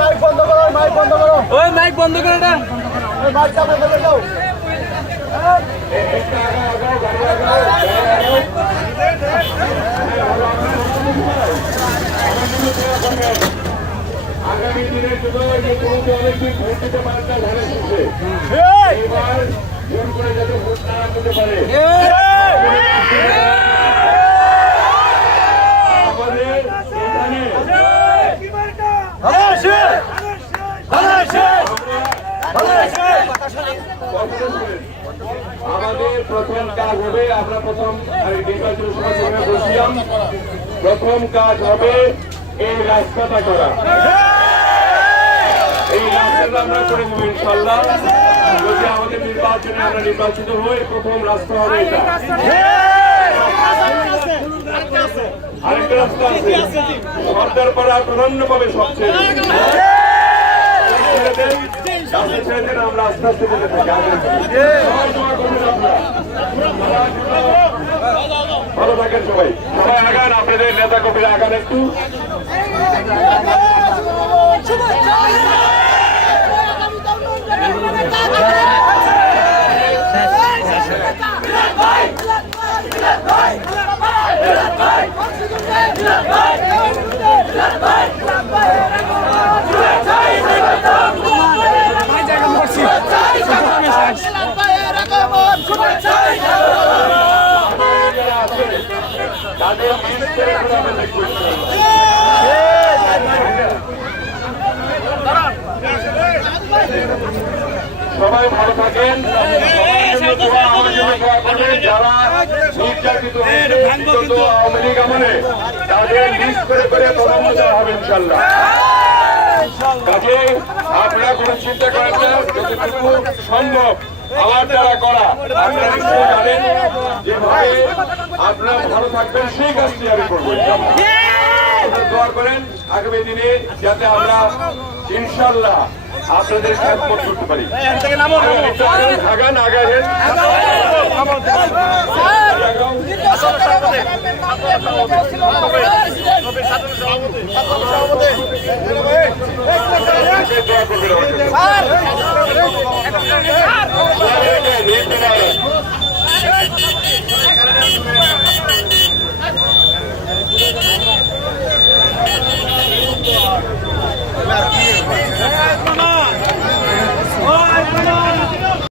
Mic বন্ধ করো, mic বন্ধ করো, ওই মাইক বন্ধ করো না, ওই মাইকটা বন্ধ করে দাও। আগামী দিনের জন্য অনেকদিন ভোট দিতে পারেন না, ধারে শুনছে এবার জোর করে যাতে ভোট না করতে পারে। আমাদের প্রথম কাজ হবে, আমরা প্রথম নির্বাচন সমাজে বসিলাম, প্রথম কাজ হবে এই রাস্তাটা করা। এই রাস্তাটা আমরা করে দেবো ইনশাল্লাহ। যদি আমাদের নির্বাচনে আমরা নির্বাচিত হই, প্রথম রাস্তা হবে এটা। আরেকটা রাস্তা আছে সর্দার পাড়া প্রাধান্য পাবে সবচেয়ে। ছেড়ে দেন, আমরা আস্তে আস্তে যেতে থাকি। ভালো থাকেন সবাই, সবাই আগান, আপনাদের নেতা কর্মীরা আগান একটু। সবাই ভালো থাকেন, যারা নির্যাতিত আওয়ামী লীগ আমলে তাদের লিস্ট করে করে তদন্ত দেওয়া হবে ইনশাল্লাহ। কাজে আপনারা কোনো চিন্তা করেন না, যতটুকু সম্ভব আমার দ্বারা করা আপনারা নিশ্চয়ই জানেন, যেভাবে আপনারা ভালো থাকবেন সেই কাজটি আমি করবো। দোয়া করেন আগামী দিনে যাতে আমরা ইনশাল্লাহ আপনাদের খেদমত করতে পারি। আগান আগান দোয়া করবেন।